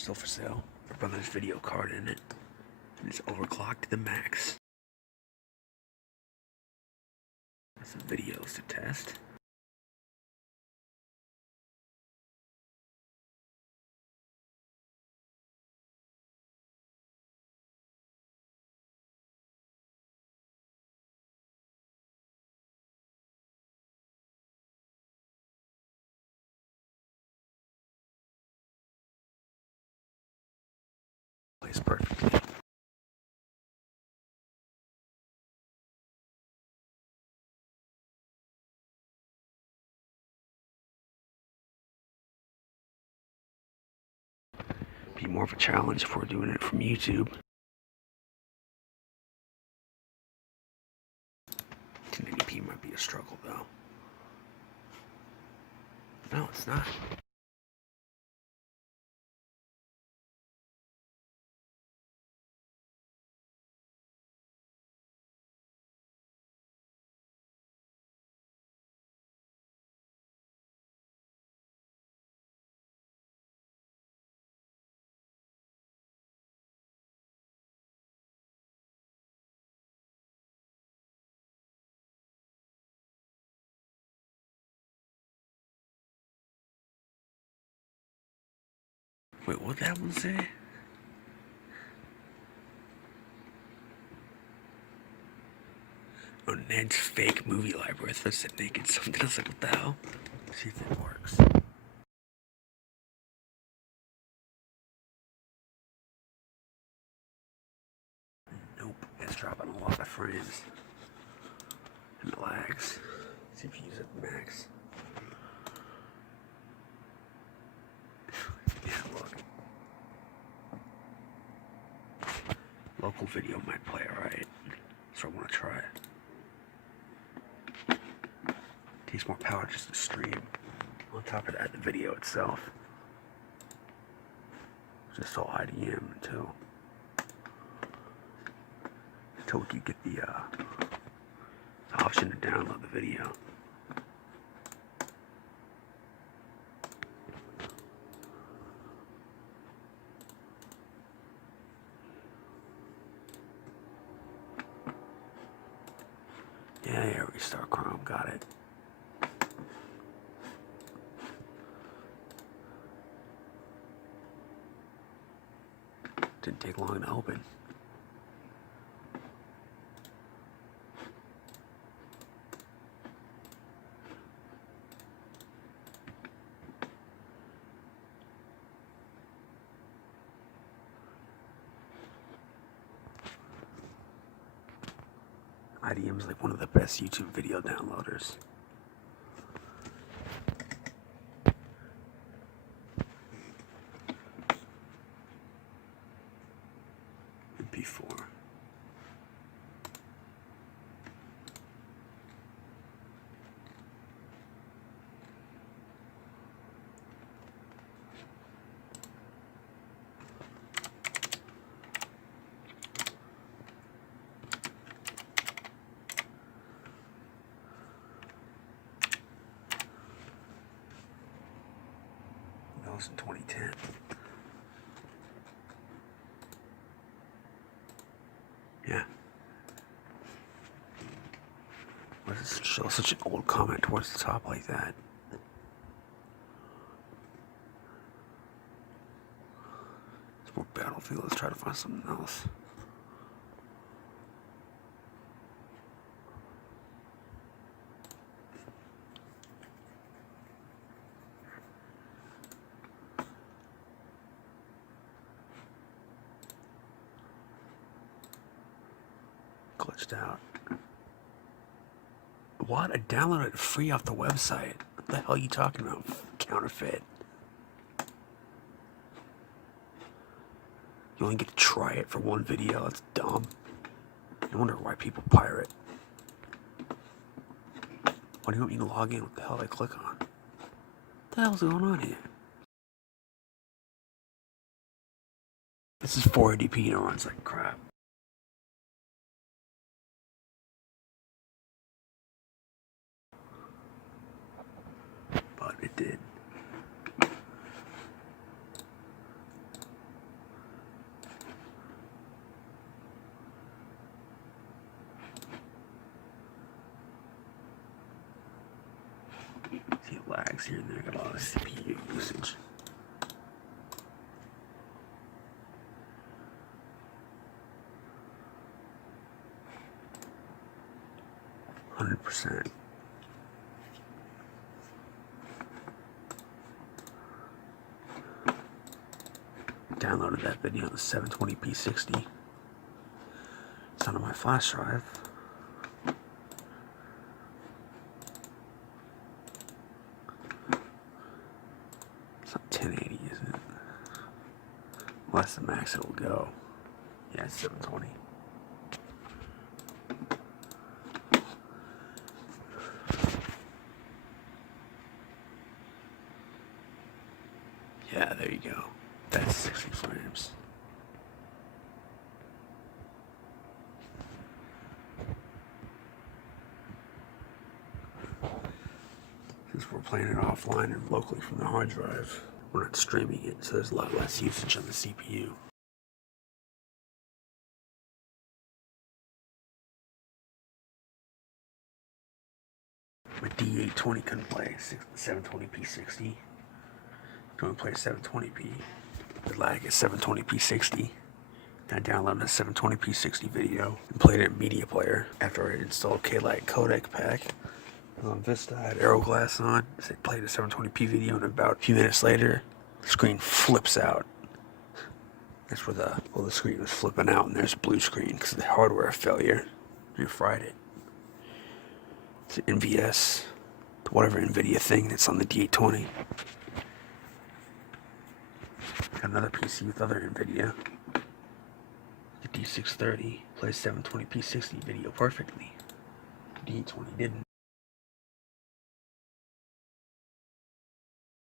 Still for sale. My brother's video card in it. And it's overclocked to the max. Some videos to test. Plays perfectly. Be more of a challenge if we're doing it from YouTube. 1080p might be a struggle though. No, it's not. Wait, what that one say? Oh, Ned's fake movie library. I thought it said naked something. I was like, what the hell? See if it works. Nope, it's dropping a lot of frames. And it lags. See if you use it max. Yeah, look. Local video might play alright. So I want to try it. Takes more power just to stream. On top of that, the video itself. Just all IDM until we can get the option to download the video. Yeah, restart Chrome, got it. Didn't take long to open. IDM is like one of the best YouTube video downloaders. MP4. That was in 2010. Yeah. Why does it show such an old comment towards the top like that? It's more Battlefield. Let's try to find something else. Glitched out. What? I downloaded it free off the website. What the hell are you talking about? Counterfeit. You only get to try it for one video. That's dumb. No wonder why people pirate. Why do you want me to log in? What the hell did I click on? What the hell's going on here? This is 480p and it runs like crap. But it did. lags here and there. Got a lot of CPU usage. %. Downloaded that video on the 720p 60. It's not on my flash drive. It's not 1080, is it? Well, that's the max it'll go. Yeah, it's 720. Yeah, there you go. That's 60 frames. Since we're playing it offline and locally from the hard drive, we're not streaming it, so there's a lot less usage on the CPU. My D820 couldn't play 720p 60. Couldn't play 720p. The lag is 720p 60. I downloaded a 720p 60 video and played it in Media Player after I installed K-Lite codec pack. On Vista, I had Aero Glass on. So I played a 720p video, and about a few minutes later, the screen flips out. That's where the screen was flipping out, and there's a blue screen because of the hardware failure. You fried it. It's an NVS, whatever NVIDIA thing that's on the D820. Got another PC with other NVIDIA. The D630 plays 720p 60 video perfectly. The D820 didn't.